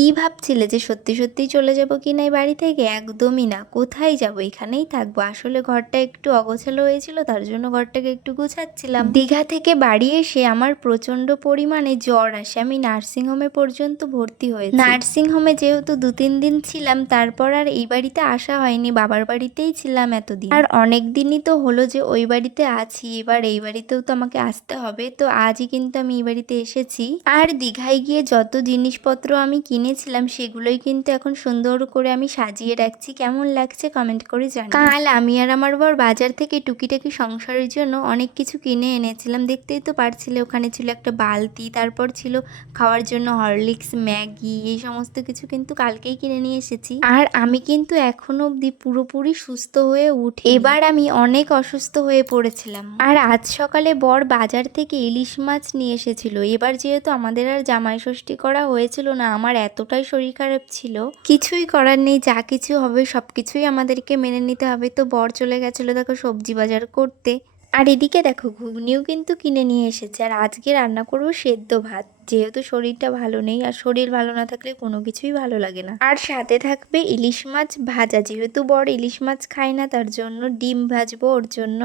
কি ভাবছিলে যে সত্যি সত্যিই চলে যাব কি না এই বাড়ি থেকে? একদমই না, কোথায় যাব, এখানেই থাকবো। আসলে ঘরটা একটু অগোছালো হয়েছিল, তার জন্য ঘরটাকে একটু গুছাচ্ছিলাম। দীঘা থেকে বাড়ি এসে আমার প্রচন্ড পরিমাণে জ্বর আসে, আমি নার্সিং হোমে পর্যন্ত ভর্তি হয়েছি। নার্সিং হোমে যেহেতু 2-3 দিন ছিলাম, তারপর আর এই বাড়িতে আসা হয়নি, বাবার বাড়িতেই ছিলাম এতদিন। আর অনেক দিনই তো হলো যে ওই বাড়িতে আছি, এবার এই বাড়িতেও তো আমাকে আসতে হবে। তো আজই কিন্তু আমি এই বাড়িতে এসেছি। আর দীঘায় গিয়ে যত জিনিসপত্র আমি কিনেছিলাম সেগুলোই কিন্তু এখন সুন্দর করে আমি সাজিয়ে রাখছি। কেমন লাগছে কমেন্ট করে জানাও। কাল আমি আর আমার বর বাজার থেকে টুকিটাকি সংসারের জন্য অনেক কিছু কিনে এনেছিলাম, দেখতেই তো পারছিলে। ওখানে ছিল একটা বালতি, তারপর ছিল খাওয়ার জন্য হরলিক্স, ম্যাগি, এই সমস্ত কিছু কিন্তু কালকেই কিনে নিয়ে এসেছি। আর আমি কিন্তু এখনো অবধি পুরোপুরি সুস্থ হয়ে উঠি, এবার আমি অনেক অসুস্থ হয়ে পড়েছিলাম। আর আজ সকালে বর বাজার থেকে ইলিশ মাছ নিয়ে এসেছিল। এবার যেহেতু আমাদের আর জামাই ষষ্ঠী করা হয়েছিল না, আমার এতটাই শরীর খারাপ ছিল, কিছুই করার নেই, যা কিছু হবে সবকিছুই আমাদেরকে মেনে নিতে হবে। তো বর চলে গেছিলো দেখো সবজি বাজার করতে। আর এদিকে দেখো ঘুগনিও কিন্তু কিনে নিয়ে এসেছে। আর আজকে রান্না করবো সেদ্ধ ভাত, যেহেতু শরীরটা ভালো নেই, আর শরীর ভালো না থাকলে কোনো কিছুই ভালো লাগে না। আর সাথে থাকবে ইলিশ মাছ ভাজা, যেহেতু বর ইলিশ মাছ খায় না, তার জন্য ডিম ভাজবো ওর জন্য।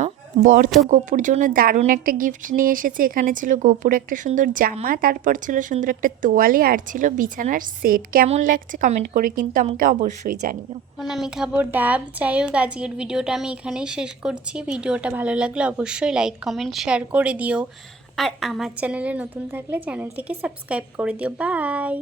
বর তো গোপুর জন্য দারুণ একটা গিফট নিয়ে এসেছে। এখানে ছিল গোপুর একটা সুন্দর জামা, তারপর ছিল সুন্দর একটা তোয়ালে, আর ছিল বিছানার সেট। কেমন লাগছে কমেন্ট করে কিন্তু আমাকে অবশ্যই জানিও। এখন আমি খাবো ডাব। যাই হোক, আজকের ভিডিওটা আমি এখানেই শেষ করছি। ভিডিওটা ভালো লাগলে অবশ্যই লাইক কমেন্ট শেয়ার করে দিও। আর আমার চ্যানেলে নতুন থাকলে চ্যানেলটিকে সাবস্ক্রাইব করে দিও। বাই।